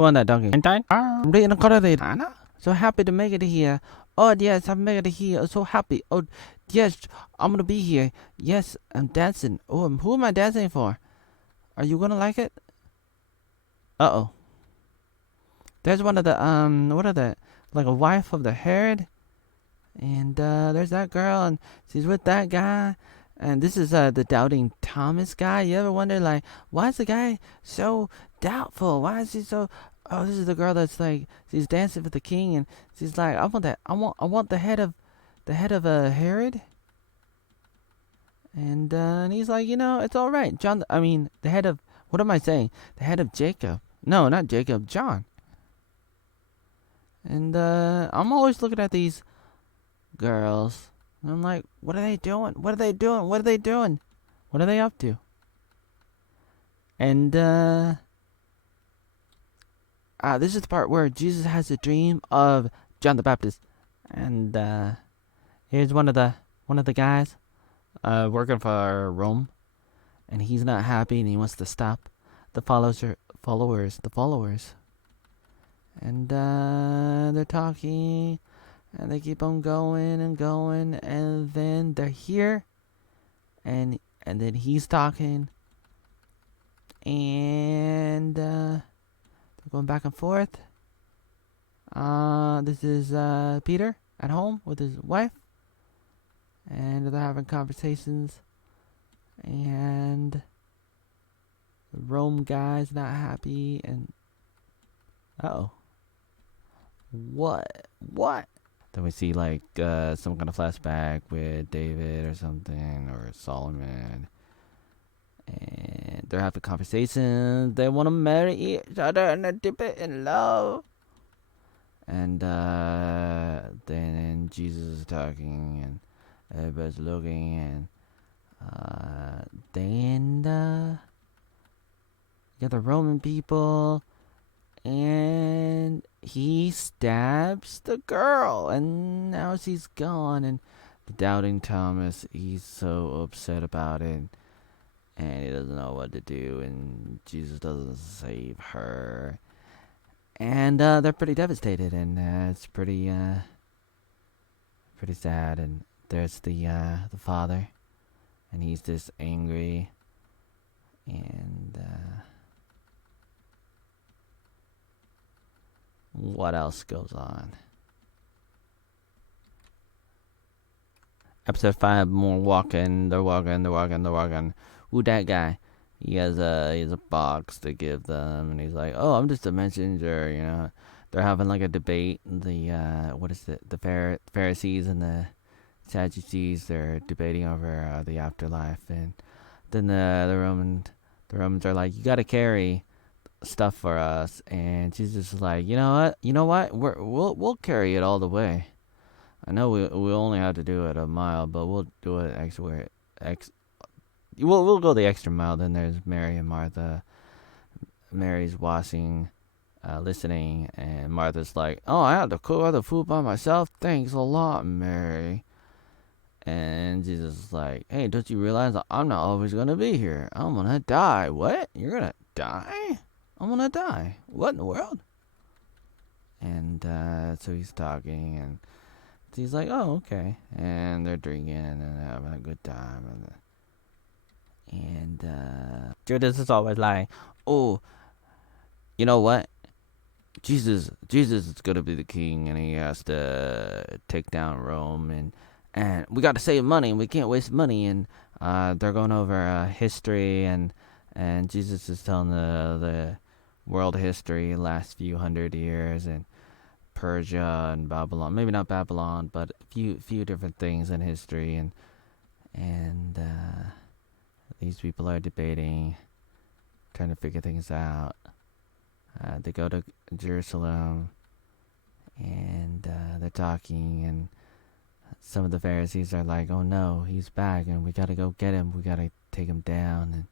On that donkey. So happy to make it here. Oh yes, I'm making it here. So happy. Oh yes, I'm gonna be here. Yes, I'm dancing. Oh, who am I dancing for? Are you gonna like it? Uh-oh. There's one of the what are the like a wife of the Herod, and there's that girl, and she's with that guy. And this is the doubting Thomas guy. You ever wonder like why is the guy so doubtful? Why is he so? Oh, this is the girl that's like she's dancing for the king, and she's like, I want that. I want the head of Herod. And he's like, it's all right, John. I mean, the head of what am I saying? The head of Jacob. No, not Jacob. John. And I'm always looking at these girls. And I'm like, what are they doing? What are they doing? What are they doing? What are they up to? And this is the part where Jesus has a dream of John the Baptist. And here's one of the guys working for Rome, and he's not happy, and he wants to stop the followers. And they're talking, and they keep on going and going, and then they're here, and then he's talking, and they're going back and forth. This is Peter at home with his wife, and they're having conversations, and the Rome guy's not happy, and oh, what? Then we see like some kind of flashback with David or something, or Solomon, and they're having conversations. They want to marry each other and they're deep in love. And then Jesus is talking, and everybody's looking, and then you got the Roman people, and he stabs the girl, and now she's gone. And the doubting Thomas, he's so upset about it, and he doesn't know what to do, and Jesus doesn't save her, and they're pretty devastated, and it's pretty sad. And there's the father, and he's just angry, and what else goes on? Episode 5, more walking. They're walking. Who that guy? He has a box to give them, and he's like, "Oh, I'm just a messenger." They're having like a debate. What is it? The Pharisees and the Sadducees. They're debating over the afterlife, and then the Romans are like, "You got to carry stuff for us," and Jesus is like, you know what, we'll carry it all the way. I know we only have to do it a mile, but we'll do it we'll go the extra mile. Then there's Mary and Martha. Mary's washing, listening, and Martha's like, "Oh, I have to cook all the food by myself. Thanks a lot, Mary." And Jesus is like, "Hey, don't you realize that I'm not always gonna be here? I'm gonna die." "What? You're gonna die?" "I'm gonna die." "What in the world?" And so he's talking, and he's like, "Oh, okay." And they're drinking and having a good time. And Judas is always like, "Oh, you know what? Jesus is gonna be the king, and he has to take down Rome, and we got to save money, and we can't waste money." And they're going over history, and Jesus is telling the world history, last few hundred years, and Persia and Babylon. Maybe not Babylon, but a few different things in history, and these people are debating, trying to figure things out. They go to Jerusalem, and they're talking, and some of the Pharisees are like, "Oh no, he's back, and we gotta go get him. We gotta take him down, and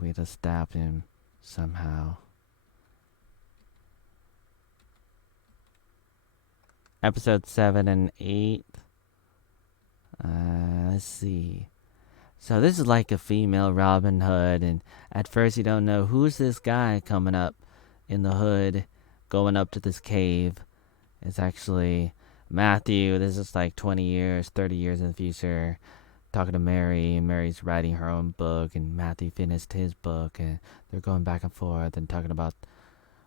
we have to stop him somehow." Episode 7 and 8. Let's see. So this is like a female Robin Hood, and at first you don't know who's this guy coming up in the hood going up to this cave. It's actually Matthew. This is like 20 years, 30 years in the future. Talking to Mary. Mary's writing her own book, and Matthew finished his book, and they're going back and forth and talking about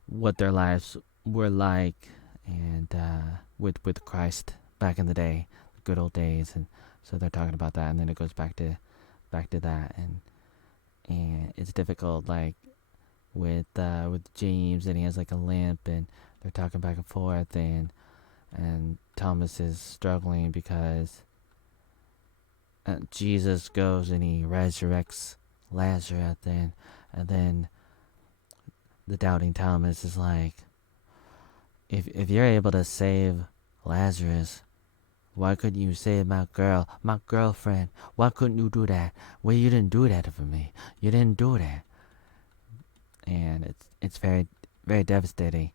what their lives were like, and with Christ back in the day, the good old days, and so they're talking about that, and then it goes back to that, and it's difficult, like with James, and he has like a limp, and they're talking back and forth, and Thomas is struggling because Jesus goes and he resurrects Lazarus, and then the doubting Thomas is like, if you're able to save Lazarus, why couldn't you save my girlfriend? Why couldn't you do that? Well, you didn't do that for me. You didn't do that, and it's very very devastating.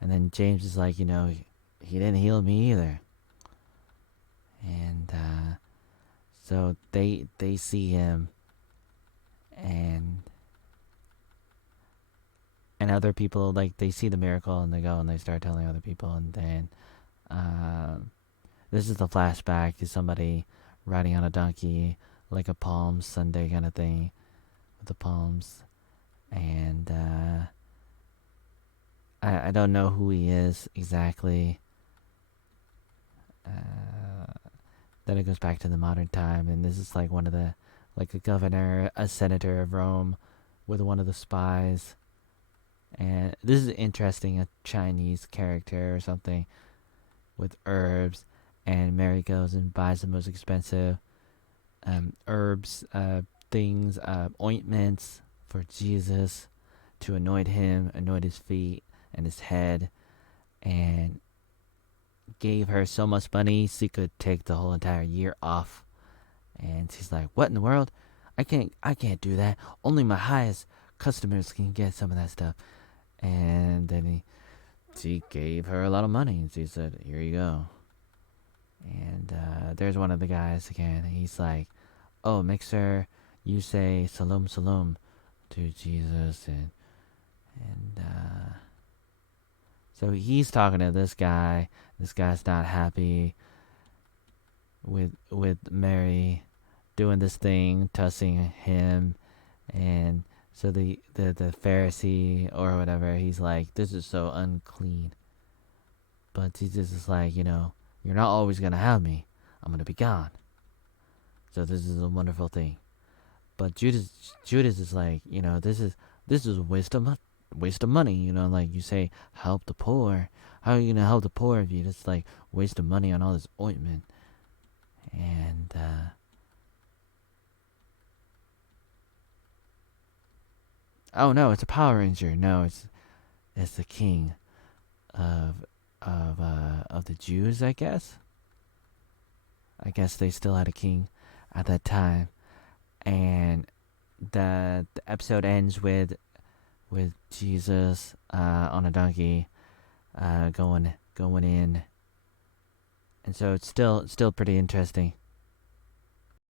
And then James is like, he didn't heal me either, and so they see him, and other people, like, they see the miracle and they go and they start telling other people, and then this is the flashback to somebody riding on a donkey, like a Palm Sunday kind of thing, with the palms, and I don't know who he is exactly. Then it goes back to the modern time, and this is like one of the, like a governor, a senator of Rome, with one of the spies. And this is interesting, a Chinese character or something with herbs, and Mary goes and buys the most expensive herbs, things, ointments for Jesus to anoint him, anoint his feet and his head, and gave her so much money she could take the whole entire year off. And she's like, "What in the world? I can't do that. Only my highest customers can get some of that stuff." And then she gave her a lot of money, and she said, "Here you go." And there's one of the guys again. He's like, "Oh, make sure you say Salom Salom to Jesus," and so he's talking to this guy. This guy's not happy with Mary doing this thing, tussing him, and so the Pharisee or whatever, he's like, "This is so unclean." But Jesus is like, "You're not always gonna have me. I'm gonna be gone. So this is a wonderful thing." But Judas is like, this is a waste of money. Like you say, help the poor. How are you gonna help the poor if you just like waste of money on all this ointment? And oh no, it's a Power Ranger. No, it's the king of of the Jews, I guess. I guess they still had a king at that time, and the episode ends with Jesus on a donkey, going in, and so it's still pretty interesting.